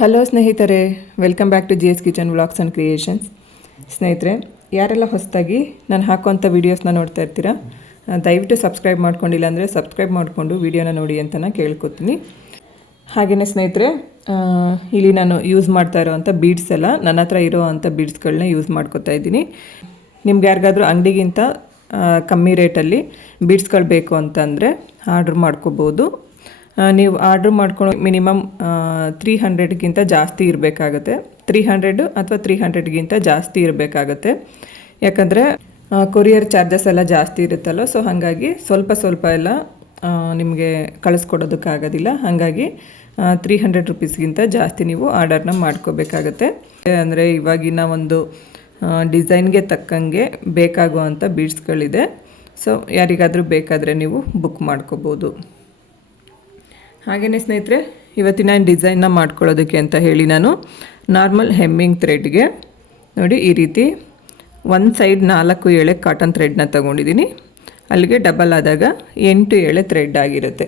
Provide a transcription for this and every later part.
Hello ಸ್ನೇಹಿತರೆ. Welcome back to G S kitchen vlogs and creations ಸ್ನೇಹಿತರೆ, ಯಾರೆಲ್ಲ ಹೊಸದಾಗಿ ನಾನು ಹಾಕುವಂಥ ವೀಡಿಯೋಸ್ನ ನೋಡ್ತಾ ಇರ್ತೀರಾ ದಯವಿಟ್ಟು ಸಬ್ಸ್ಕ್ರೈಬ್ ಮಾಡ್ಕೊಂಡಿಲ್ಲ ಅಂದರೆ ಸಬ್ಸ್ಕ್ರೈಬ್ ಮಾಡಿಕೊಂಡು ವೀಡಿಯೋನ ನೋಡಿ ಅಂತ ನಾನು ಕೇಳ್ಕೊತೀನಿ. ಹಾಗೆಯೇ ಸ್ನೇಹಿತರೆ ಇಲ್ಲಿ ನಾನು ಯೂಸ್ ಮಾಡ್ತಾ ಇರೋವಂಥ ಬೀಡ್ಸ್ ಎಲ್ಲ ನನ್ನ ಹತ್ರ ಇರೋ ಅಂಥ ಬೀಡ್ಸ್ಗಳನ್ನ ಯೂಸ್ ಮಾಡ್ಕೊತಾ ಇದ್ದೀನಿ. ನಿಮ್ಗೆ ಯಾರಿಗಾದರೂ ಅಂಗಡಿಗಿಂತ ಕಮ್ಮಿ ರೇಟಲ್ಲಿ ಬೀಡ್ಸ್ಗಳು ಬೇಕು ಅಂತಂದರೆ ಆರ್ಡ್ರ್ ಮಾಡ್ಕೋಬೋದು. ನೀವು ಆರ್ಡ್ರ್ ಮಾಡ್ಕೊಂಡು ಮಿನಿಮಮ್ ತ್ರೀ ಹಂಡ್ರೆಡ್ಗಿಂತ ಜಾಸ್ತಿ ಇರಬೇಕಾಗತ್ತೆ. ತ್ರೀ ಹಂಡ್ರೆಡು ಅಥವಾ ತ್ರೀ ಹಂಡ್ರೆಡ್ಗಿಂತ ಜಾಸ್ತಿ ಇರಬೇಕಾಗತ್ತೆ. ಯಾಕಂದರೆ ಕೊರಿಯರ್ ಚಾರ್ಜಸ್ ಎಲ್ಲ ಜಾಸ್ತಿ ಇರುತ್ತಲ್ಲ ಸೊ ಹಾಗಾಗಿ ಸ್ವಲ್ಪ ಸ್ವಲ್ಪ ಎಲ್ಲ ನಿಮಗೆ ಕಳಿಸ್ಕೊಡೋದಕ್ಕಾಗೋದಿಲ್ಲ. ಹಾಗಾಗಿ ತ್ರೀ ಹಂಡ್ರೆಡ್ ರುಪೀಸ್ಗಿಂತ ಜಾಸ್ತಿ ನೀವು ಆರ್ಡರ್ನ ಮಾಡ್ಕೋಬೇಕಾಗತ್ತೆ. ಅಂದರೆ ಇವಾಗಿನ ಒಂದು ಡಿಸೈನ್ಗೆ ತಕ್ಕಂಗೆ ಬೇಕಾಗುವಂಥ ಬೀಡ್ಸ್ಗಳಿದೆ. ಸೊ ಯಾರಿಗಾದರೂ ಬೇಕಾದರೆ ನೀವು ಬುಕ್ ಮಾಡ್ಕೋಬೋದು. ಹಾಗೆಯೇ ಸ್ನೇಹಿತರೆ, ಇವತ್ತಿನ ಡಿಸೈನ್ನ ಮಾಡ್ಕೊಳ್ಳೋದಕ್ಕೆ ಅಂತ ಹೇಳಿ ನಾನು ನಾರ್ಮಲ್ ಹೆಮ್ಮಿಂಗ್ ಥ್ರೆಡ್ಗೆ ನೋಡಿ ಈ ರೀತಿ ಒಂದು ಸೈಡ್ ನಾಲ್ಕು ಎಳೆ ಕಾಟನ್ ಥ್ರೆಡ್ನ ತೊಗೊಂಡಿದ್ದೀನಿ. ಅಲ್ಲಿಗೆ ಡಬಲ್ ಆದಾಗ ಎಂಟು ಎಳೆ ಥ್ರೆಡ್ ಆಗಿರುತ್ತೆ.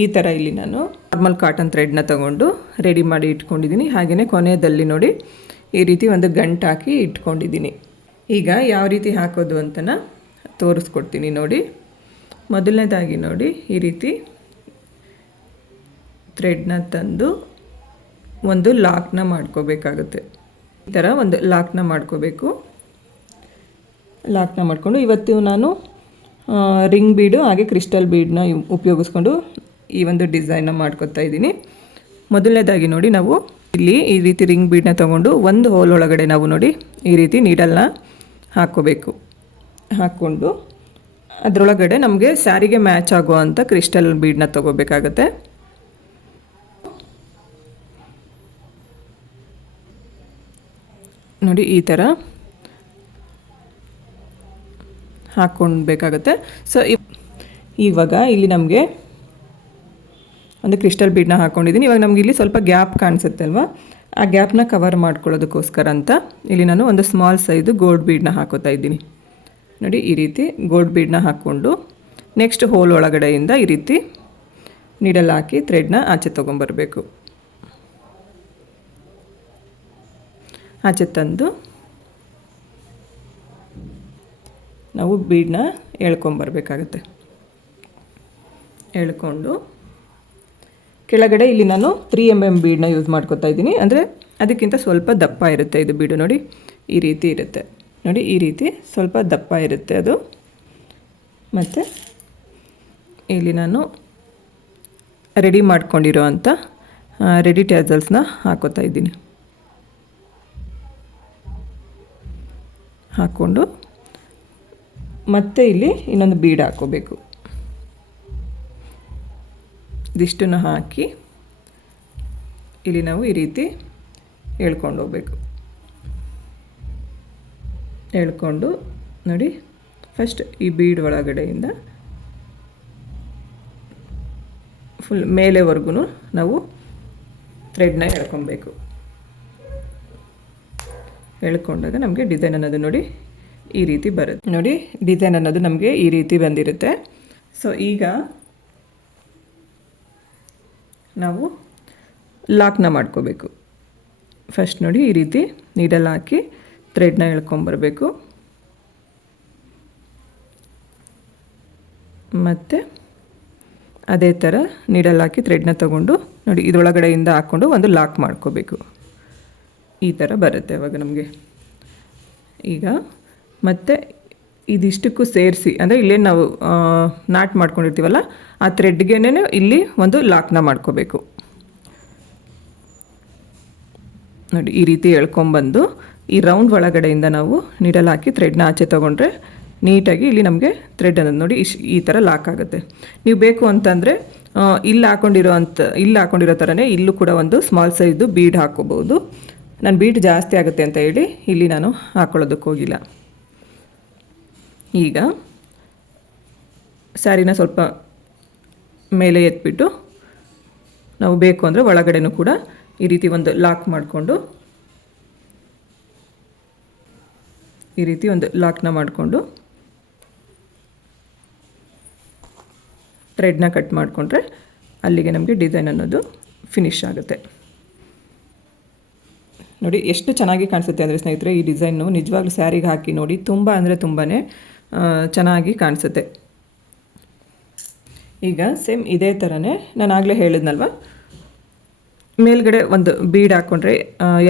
ಈ ಥರ ಇಲ್ಲಿ ನಾನು ನಾರ್ಮಲ್ ಕಾಟನ್ ಥ್ರೆಡ್ನ ತೊಗೊಂಡು ರೆಡಿ ಮಾಡಿ ಇಟ್ಕೊಂಡಿದ್ದೀನಿ. ಹಾಗೆಯೇ ಕೊನೆಯದಲ್ಲಿ ನೋಡಿ ಈ ರೀತಿ ಒಂದು ಗಂಟು ಹಾಕಿ ಇಟ್ಕೊಂಡಿದ್ದೀನಿ. ಈಗ ಯಾವ ರೀತಿ ಹಾಕೋದು ಅಂತನ ತೋರಿಸ್ಕೊಡ್ತೀನಿ ನೋಡಿ. ಮೊದಲನೇದಾಗಿ ನೋಡಿ ಈ ರೀತಿ ಥ್ರೆಡ್ನ ತಂದು ಒಂದು ಲಾಕ್ನ ಮಾಡ್ಕೋಬೇಕಾಗುತ್ತೆ. ಈ ಥರ ಒಂದು ಲಾಕ್ನ ಮಾಡ್ಕೋಬೇಕು. ಲಾಕ್ನ ಮಾಡಿಕೊಂಡು ಇವತ್ತು ನಾನು ರಿಂಗ್ ಬೀಡು ಹಾಗೆ ಕ್ರಿಸ್ಟಲ್ ಬೀಡನ್ನ ಉಪಯೋಗಿಸ್ಕೊಂಡು ಈ ಒಂದು ಡಿಸೈನ್ನ ಮಾಡ್ಕೊತಾ ಇದ್ದೀನಿ. ಮೊದಲನೇದಾಗಿ ನೋಡಿ ನಾವು ಇಲ್ಲಿ ಈ ರೀತಿ ರಿಂಗ್ ಬೀಡನ್ನ ತೊಗೊಂಡು ಒಂದು ಹೋಲ್ ಒಳಗಡೆ ನಾವು ನೋಡಿ ಈ ರೀತಿ ನೀಡಲ್ನ ಹಾಕ್ಕೋಬೇಕು. ಹಾಕ್ಕೊಂಡು ಅದರೊಳಗಡೆ ನಮಗೆ ಸ್ಯಾರಿಗೆ ಮ್ಯಾಚ್ ಆಗುವಂಥ ಕ್ರಿಸ್ಟಲ್ ಬೀಡನ್ನ ತೊಗೋಬೇಕಾಗತ್ತೆ. ನೋಡಿ ಈ ಥರ ಹಾಕ್ಕೊಳ್ಬೇಕಾಗತ್ತೆ ಸೊ ಇವಾಗ ಇಲ್ಲಿ ನಮಗೆ ಒಂದು ಕ್ರಿಸ್ಟಲ್ ಬೀಡ್ನ ಹಾಕ್ಕೊಂಡಿದ್ದೀನಿ ಇವಾಗ ನಮಗೆ ಇಲ್ಲಿ ಸ್ವಲ್ಪ ಗ್ಯಾಪ್ ಕಾಣಿಸುತ್ತೆ ಅಲ್ವಾ? ಆ ಗ್ಯಾಪ್ನ ಕವರ್ ಮಾಡ್ಕೊಳ್ಳೋದಕ್ಕೋಸ್ಕರ ಅಂತ ಇಲ್ಲಿ ನಾನು ಒಂದು ಸ್ಮಾಲ್ ಸೈಜು ಗೋಲ್ಡ್ ಬೀಡನ್ನ ಹಾಕೋತಾ ಇದ್ದೀನಿ. ನೋಡಿ ಈ ರೀತಿ ಗೋಲ್ಡ್ ಬೀಡ್ನ ಹಾಕ್ಕೊಂಡು ನೆಕ್ಸ್ಟ್ ಹೋಲ್ ಒಳಗಡೆಯಿಂದ ಈ ರೀತಿ ನೀಡಲ್ ಹಾಕಿ ಥ್ರೆಡ್ನ ಆಚೆ ತೊಗೊಂಬರ್ಬೇಕು. ಆಚೆ ತಂದು ನಾವು ಬೀಡನ್ನ ಎಳ್ಕೊಂಬರ್ಬೇಕಾಗತ್ತೆ. ಎಳ್ಕೊಂಡು ಕೆಳಗಡೆ ಇಲ್ಲಿ ನಾನು ತ್ರೀ ಎಂ ಎಂ ಬೀಡನ್ನ ಯೂಸ್ ಮಾಡ್ಕೊತಾ ಇದ್ದೀನಿ. ಅಂದರೆ ಅದಕ್ಕಿಂತ ಸ್ವಲ್ಪ ದಪ್ಪ ಇರುತ್ತೆ ಇದು ಬೀಡು. ನೋಡಿ, ಈ ರೀತಿ ಇರುತ್ತೆ. ನೋಡಿ, ಈ ರೀತಿ ಸ್ವಲ್ಪ ದಪ್ಪ ಇರುತ್ತೆ ಅದು. ಮತ್ತು ಇಲ್ಲಿ ನಾನು ರೆಡಿ ಮಾಡ್ಕೊಂಡಿರೋ ಅಂಥ ರೆಡಿ ಟ್ಯಾಸಲ್ಸ್ನ ಹಾಕೋತಾ ಇದ್ದೀನಿ. ಹಾಕ್ಕೊಂಡು ಮತ್ತೆ ಇಲ್ಲಿ ಇನ್ನೊಂದು ಬೀಡ್ ಹಾಕೋಬೇಕು ಇದಿಷ್ಟನ್ನು ಹಾಕಿ ಇಲ್ಲಿ ನಾವು ಈ ರೀತಿ ಎಳ್ಕೊಂಡು ಹೋಗಬೇಕು. ಎಳ್ಕೊಂಡು ನೋಡಿ ಫಸ್ಟ್ ಈ ಬೀಡ್ ಒಳಗಡೆಯಿಂದ ಫುಲ್ ಮೇಲೆವರೆಗೂ ನಾವು ಥ್ರೆಡ್ನ ಎಳ್ಕೊಬೇಕು. ಎಳ್ಕೊಂಡಾಗ ನಮಗೆ ಡಿಸೈನ್ ಅನ್ನೋದು ನೋಡಿ ಈ ರೀತಿ ಬರುತ್ತೆ. ನೋಡಿ ಡಿಸೈನ್ ಅನ್ನೋದು ನಮಗೆ ಈ ರೀತಿ ಬಂದಿರುತ್ತೆ. ಸೊ ಈಗ ನಾವು ಲಾಕ್ನ ಮಾಡ್ಕೋಬೇಕು. ಫಸ್ಟ್ ನೋಡಿ ಈ ರೀತಿ ನೀಡಲ್ ಹಾಕಿ ಥ್ರೆಡ್ನ ಎಳ್ಕೊಂಬರ್ಬೇಕು. ಮತ್ತು ಅದೇ ಥರ ನೀಡಲ್ ಹಾಕಿ ಥ್ರೆಡ್ನ ತೊಗೊಂಡು ನೋಡಿ ಇದರೊಳಗಡೆಯಿಂದ ಹಾಕ್ಕೊಂಡು ಒಂದು ಲಾಕ್ ಮಾಡ್ಕೋಬೇಕು. ಈ ಥರ ಬರುತ್ತೆ ಅವಾಗ ನಮಗೆ. ಈಗ ಮತ್ತು ಇದಿಷ್ಟಕ್ಕೂ ಸೇರಿಸಿ, ಅಂದರೆ ಇಲ್ಲೇ ನಾವು ನಾಟ್ ಮಾಡ್ಕೊಂಡಿರ್ತೀವಲ್ಲ, ಆ ಥ್ರೆಡ್ಗೆನೇ ಇಲ್ಲಿ ಒಂದು ಲಾಕ್ನ ಮಾಡ್ಕೋಬೇಕು. ನೋಡಿ, ಈ ರೀತಿ ಎಳ್ಕೊಂಬಂದು ಈ ರೌಂಡ್ ಒಳಗಡೆಯಿಂದ ನಾವು ನೀಡಲ್ ಹಾಕಿ ಥ್ರೆಡ್ನ ಆಚೆ ತೊಗೊಂಡ್ರೆ ನೀಟಾಗಿ ಇಲ್ಲಿ ನಮಗೆ ಥ್ರೆಡ್ ಅನ್ನೋದು ನೋಡಿ ಇಶ್, ಈ ಥರ ಲಾಕ್ ಆಗುತ್ತೆ. ನೀವು ಬೇಕು ಅಂತಂದರೆ ಇಲ್ಲಿ ಹಾಕೊಂಡಿರೋ ಅಂಥ ಇಲ್ಲಿ ಹಾಕೊಂಡಿರೋ ಥರನೇ ಇಲ್ಲೂ ಕೂಡ ಒಂದು ಸ್ಮಾಲ್ ಸೈಜ್ದು ಬೀಡ್ ಹಾಕ್ಕೋಬೋದು. ನಾನು ಬೀಟ್ ಜಾಸ್ತಿ ಆಗುತ್ತೆ ಅಂತ ಹೇಳಿ ಇಲ್ಲಿ ನಾನು ಹಾಕೊಳ್ಳೋದಕ್ಕೆ ಹೋಗಿಲ್ಲ. ಈಗ ಸ್ಯಾರಿನ ಸ್ವಲ್ಪ ಮೇಲೆ ಎತ್ಬಿಟ್ಟು ನಾವು ಬೇಕು ಅಂದರೆ ಒಳಗಡೆನೂ ಕೂಡ ಈ ರೀತಿ ಒಂದು ಲಾಕ್ ಮಾಡಿಕೊಂಡು, ಈ ರೀತಿ ಒಂದು ಲಾಕ್ನ ಮಾಡಿಕೊಂಡು, ಥ್ರೆಡ್ನ ಕಟ್ ಮಾಡಿಕೊಂಡ್ರೆ ಅಲ್ಲಿಗೆ ನಮಗೆ ಡಿಸೈನ್ ಅನ್ನೋದು ಫಿನಿಶ್ ಆಗುತ್ತೆ. ನೋಡಿ, ಎಷ್ಟು ಚೆನ್ನಾಗಿ ಕಾಣಿಸುತ್ತೆ ಅಂದರೆ ಸ್ನೇಹಿತರೆ, ಈ ಡಿಸೈನು ನಿಜವಾಗ್ಲೂ ಸ್ಯಾರಿಗೆ ಹಾಕಿ ನೋಡಿ, ತುಂಬ ಅಂದರೆ ತುಂಬಾ ಚೆನ್ನಾಗಿ ಕಾಣಿಸುತ್ತೆ. ಈಗ ಸೇಮ್ ಇದೇ ಥರನೇ ನಾನು ಆಗಲೇ ಹೇಳಿದ್ನಲ್ವ? ಮೇಲ್ಗಡೆ ಒಂದು ಬೀಡ್ ಹಾಕ್ಕೊಂಡ್ರೆ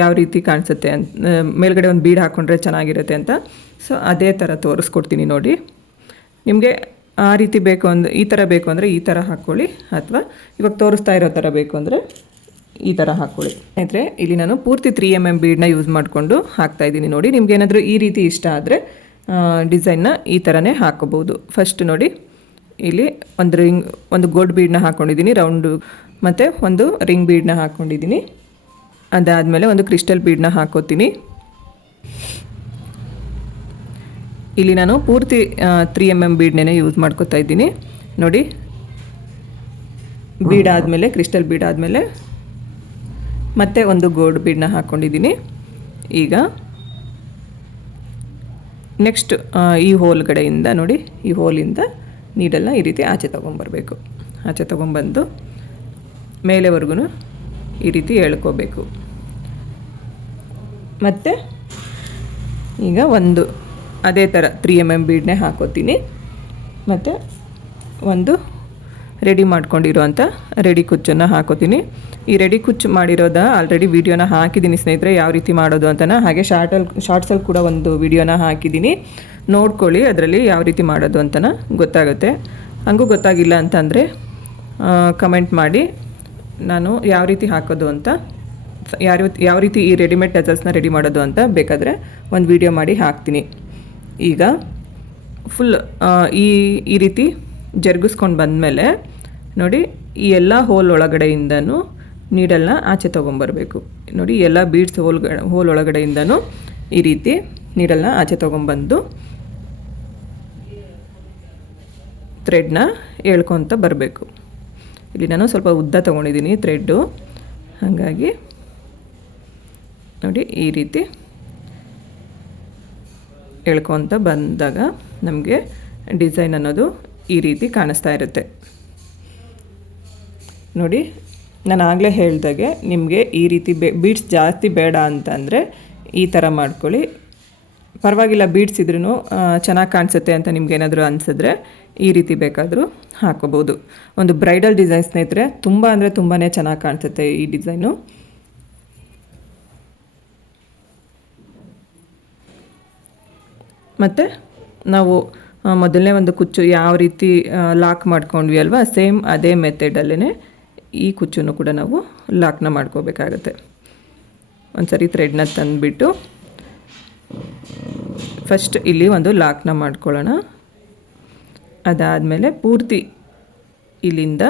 ಯಾವ ರೀತಿ ಕಾಣಿಸುತ್ತೆ ಅಂತ ಮೇಲ್ಗಡೆ ಒಂದು ಬೀಡ್ ಹಾಕ್ಕೊಂಡ್ರೆ ಚೆನ್ನಾಗಿರುತ್ತೆ ಅಂತ. ಸೊ, ಅದೇ ಥರ ತೋರಿಸ್ಕೊಡ್ತೀನಿ ನೋಡಿ. ನಿಮಗೆ ಆ ರೀತಿ ಬೇಕು ಅಂದ್ರೆ ಈ ಥರ ಬೇಕು ಅಂದರೆ ಈ ಥರ ಹಾಕ್ಕೊಳ್ಳಿ ಅಥವಾ ಇವಾಗ ತೋರಿಸ್ತಾ ಇರೋ ಥರ ಬೇಕು ಅಂದರೆ ಈ ಥರ ಹಾಕ್ಕೊಳ್ಳಿ ಸ್ನೇಹಿತರೆ, ಇಲ್ಲಿ ನಾನು ಪೂರ್ತಿ ತ್ರೀ ಎಂ ಎಂ ಬೀಡ್ನ ಯೂಸ್ ಮಾಡಿಕೊಂಡು ಹಾಕ್ತಾ ಇದ್ದೀನಿ. ನೋಡಿ, ನಿಮ್ಗೆ ಏನಾದರೂ ಈ ರೀತಿ ಇಷ್ಟ ಆದರೆ ಡಿಸೈನ್ನ ಈ ಥರನೇ ಹಾಕೋಬೋದು ಫಸ್ಟ್ ನೋಡಿ, ಇಲ್ಲಿ ಒಂದು ರಿಂಗ್ ಒಂದು ಗೋಲ್ಡ್ ಬೀಡನ್ನ ಹಾಕ್ಕೊಂಡಿದ್ದೀನಿ ರೌಂಡು ಮತ್ತು ಒಂದು ರಿಂಗ್ ಬೀಡ್ನ ಹಾಕ್ಕೊಂಡಿದ್ದೀನಿ ಅದಾದಮೇಲೆ ಒಂದು ಕ್ರಿಸ್ಟಲ್ ಬೀಡನ್ನ ಹಾಕೋತೀನಿ. ಇಲ್ಲಿ ನಾನು ಪೂರ್ತಿ ತ್ರೀ ಎಂ ಎಂ ಬೀಡ್ನೇ ಯೂಸ್ ಮಾಡ್ಕೋತಾ ಇದ್ದೀನಿ. ನೋಡಿ ಬೀಡಾದಮೇಲೆ ಕ್ರಿಸ್ಟಲ್ ಬೀಡ್ ಆದಮೇಲೆ ಮತ್ತೆ ಒಂದು ಗೋಲ್ಡ್ ಬೀಡನ್ನ ಹಾಕ್ಕೊಂಡಿದ್ದೀನಿ ಈಗ ನೆಕ್ಸ್ಟ್ ಈ ಹೋಲ್ಗಡೆಯಿಂದ ನೋಡಿ, ಈ ಹೋಲಿಂದ ನೀಡೆಲ್ಲ ಈ ರೀತಿ ಆಚೆ ತೊಗೊಂಬರ್ಬೇಕು. ಆಚೆ ತೊಗೊಂಬಂದು ಮೇಲೆವರೆಗೂ ಈ ರೀತಿ ಎಳ್ಕೋಬೇಕು. ಮತ್ತು ಈಗ ಒಂದು ಅದೇ ಥರ ತ್ರೀ ಎಂ ಎಂ ಬೀಡನ್ನೇ ಹಾಕೋತೀನಿ. ಮತ್ತು ಒಂದು ರೆಡಿ ಮಾಡ್ಕೊಂಡಿರೋಂಥ ರೆಡಿ ಕುಚ್ಚನ್ನು ಹಾಕೋತೀನಿ. ಈ ರೆಡಿ ಕುಚ್ಚು ಮಾಡಿರೋದ ಆಲ್ರೆಡಿ ವೀಡಿಯೋನ ಹಾಕಿದ್ದೀನಿ ಸ್ನೇಹಿತರೆ, ಯಾವ ರೀತಿ ಮಾಡೋದು ಅಂತನ? ಹಾಗೆ ಶಾರ್ಟಲ್ಲಿ ಶಾರ್ಟ್ಸಲ್ಲಿ ಕೂಡ ಒಂದು ವೀಡಿಯೋನ ಹಾಕಿದ್ದೀನಿ. ನೋಡ್ಕೊಳ್ಳಿ ಅದರಲ್ಲಿ ಯಾವ ರೀತಿ ಮಾಡೋದು ಅಂತನ ಗೊತ್ತಾಗುತ್ತೆ. ಹಂಗೂ ಗೊತ್ತಾಗಿಲ್ಲ ಅಂತಂದರೆ ಕಮೆಂಟ್ ಮಾಡಿ ನಾನು ಯಾವ ರೀತಿ ಹಾಕೋದು ಅಂತ ಯಾವ ಯಾವ ರೀತಿ ಈ ರೆಡಿಮೇಡ್ ಟಜಲ್ಸ್ನ ರೆಡಿ ಮಾಡೋದು ಅಂತ ಬೇಕಾದರೆ ಒಂದು ವಿಡಿಯೋ ಮಾಡಿ ಹಾಕ್ತೀನಿ. ಈಗ ಫುಲ್ ಈ ಈ ರೀತಿ ಜರುಗಿಸ್ಕೊಂಡು ಬಂದಮೇಲೆ ನೋಡಿ ಈ ಎಲ್ಲ ಹೋಲ್ ಒಳಗಡೆಯಿಂದನೂ ನೀಡಲ್ನ ಆಚೆ ತೊಗೊಂಬರ್ಬೇಕು. ನೋಡಿ ಎಲ್ಲ ಬೀಡ್ಸ್ ಹೋಲ್ ಹೋಲ್ ಒಳಗಡೆಯಿಂದನೂ ಈ ರೀತಿ ನೀಡಲ್ನ ಆಚೆ ತೊಗೊಂಬಂದು ಥ್ರೆಡ್ನ ಹೇಳ್ಕೊತ ಬರಬೇಕು. ಇಲ್ಲಿ ನಾನು ಸ್ವಲ್ಪ ಉದ್ದ ತೊಗೊಂಡಿದ್ದೀನಿ ಥ್ರೆಡ್ಡು. ಹಾಗಾಗಿ ನೋಡಿ ಈ ರೀತಿ ಹೇಳ್ಕೊತ ಬಂದಾಗ ನಮಗೆ ಡಿಸೈನ್ ಅನ್ನೋದು ಈ ರೀತಿ ಕಾಣಿಸ್ತಾ ಇರುತ್ತೆ. ನೋಡಿ, ನಾನು ಆಗಲೇ ಹೇಳ್ದಾಗೆ ನಿಮಗೆ ಈ ರೀತಿ ಬೇ ಬೀಡ್ಸ್ ಜಾಸ್ತಿ ಬೇಡ ಅಂತಂದರೆ ಈ ಥರ ಮಾಡ್ಕೊಳ್ಳಿ. ಪರವಾಗಿಲ್ಲ ಬೀಡ್ಸ್ ಇದ್ರೂ ಚೆನ್ನಾಗಿ ಕಾಣಿಸುತ್ತೆ ಅಂತ ನಿಮ್ಗೆ ಏನಾದರೂ ಅನಿಸಿದ್ರೆ ಈ ರೀತಿ ಬೇಕಾದರೂ ಹಾಕೋಬೋದು ಒಂದು ಬ್ರೈಡಲ್ ಡಿಸೈನ್ ಸ್ನೇಹಿತರೆ, ತುಂಬ ಅಂದರೆ ತುಂಬಾ ಚೆನ್ನಾಗಿ ಕಾಣಿಸುತ್ತೆ ಈ ಡಿಸೈನು. ಮತ್ತು ನಾವು ಮೊದಲನೇ ಒಂದು ಕುಚ್ಚು ಯಾವ ರೀತಿ ಲಾಕ್ ಮಾಡ್ಕೊಂಡ್ವಿ ಅಲ್ವಾ ಸೇಮ್ ಅದೇ ಮೆಥಡಲ್ಲೇ ಈ ಕುಚ್ಚನ್ನು ಕೂಡ ನಾವು ಲಾಕ್ನ ಮಾಡ್ಕೋಬೇಕಾಗತ್ತೆ. ಒಂದ್ಸರಿ ಥ್ರೆಡ್ನ ತಂದುಬಿಟ್ಟು ಫಸ್ಟ್ ಇಲ್ಲಿ ಒಂದು ಲಾಕ್ನ ಮಾಡ್ಕೊಳ್ಳೋಣ. ಅದಾದಮೇಲೆ ಪೂರ್ತಿ ಇಲ್ಲಿಂದ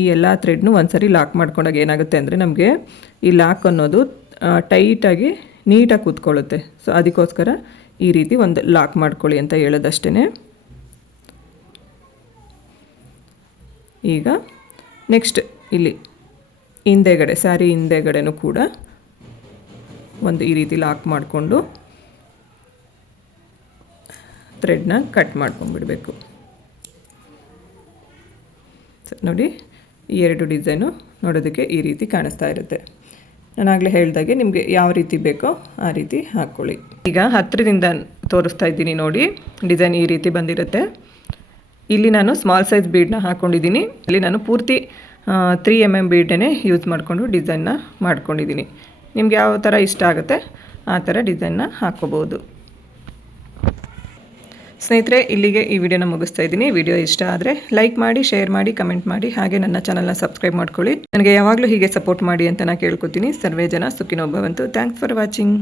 ಈ ಎಲ್ಲ ಥ್ರೆಡ್ನು ಒಂದ್ಸರಿ ಲಾಕ್ ಮಾಡ್ಕೊಂಡಾಗ ಏನಾಗುತ್ತೆ ಅಂದರೆ ನಮಗೆ ಈ ಲಾಕ್ ಅನ್ನೋದು ಟೈಟಾಗಿ ನೀಟಾಗಿ ಕೂತ್ಕೊಳ್ಳುತ್ತೆ. ಸೊ ಅದಕ್ಕೋಸ್ಕರ ಈ ರೀತಿ ಒಂದು ಲಾಕ್ ಮಾಡ್ಕೊಳ್ಳಿ ಅಂತ ಹೇಳೋದಷ್ಟೇ ಈಗ ನೆಕ್ಸ್ಟ್ ಇಲ್ಲಿ ಹಿಂದೆಗಡೆ, ಸ್ಯಾರಿ ಹಿಂದೆಗಡೆನೂ ಕೂಡ ಒಂದು ಈ ರೀತಿ ಲಾಕ್ ಮಾಡಿಕೊಂಡು ಥ್ರೆಡ್ನ ಕಟ್ ಮಾಡ್ಕೊಂಡ್ಬಿಡಬೇಕು. ನೋಡಿ, ಈ ಎರಡು ಡಿಸೈನು ನೋಡೋದಕ್ಕೆ ಈ ರೀತಿ ಕಾಣಿಸ್ತಾ ಇರುತ್ತೆ. ನಾನು ಆಗಲೇ ಹೇಳ್ದಾಗೆ ನಿಮಗೆ ಯಾವ ರೀತಿ ಬೇಕೋ ಆ ರೀತಿ ಹಾಕ್ಕೊಳ್ಳಿ. ಈಗ ಹತ್ತಿರದಿಂದ ತೋರಿಸ್ತಾ ಇದ್ದೀನಿ ನೋಡಿ, ಡಿಸೈನ್ ಈ ರೀತಿ ಬಂದಿರುತ್ತೆ. ಇಲ್ಲಿ ನಾನು ಸ್ಮಾಲ್ ಸೈಜ್ ಬೀಡನ್ನ ಹಾಕ್ಕೊಂಡಿದ್ದೀನಿ ಇಲ್ಲಿ ನಾನು ಪೂರ್ತಿ ತ್ರೀ ಎಂ ಎಂ ಬೀಡನ್ನೇ ಯೂಸ್ ಮಾಡಿಕೊಂಡು ಡಿಸೈನ್ನ ಮಾಡ್ಕೊಂಡಿದ್ದೀನಿ. ನಿಮ್ಗೆ ಯಾವ ಥರ ಇಷ್ಟ ಆಗುತ್ತೆ, ಆ ಥರ ಡಿಸೈನ್ನ ಹಾಕ್ಕೋಬೋದು. ಸ್ನೇಹಿತರೆ, ಇಲ್ಲಿಗೆ ಈ ವಿಡಿಯೋನ ಮುಗಿಸ್ತಾ ಇದ್ದೀನಿ. ವಿಡಿಯೋ ಇಷ್ಟ ಆದರೆ ಲೈಕ್ ಮಾಡಿ, ಶೇರ್ ಮಾಡಿ, ಕಮೆಂಟ್ ಮಾಡಿ. ಹಾಗೆ ನನ್ನ ಚಾನಲ್ನ ಸಬ್ಸ್ಕ್ರೈಬ್ ಮಾಡ್ಕೊಳ್ಳಿ. ನನಗೆ ಯಾವಾಗಲೂ ಹೀಗೆ ಸಪೋರ್ಟ್ ಮಾಡಿ ಅಂತ ನಾನು ಕೇಳ್ಕೊತೀನಿ. ಸರ್ವೇ ಜನ ಸುಖಿನೋ ಭವಂತು ಥ್ಯಾಂಕ್ಸ್ ಫಾರ್ ವಾಚಿಂಗ್.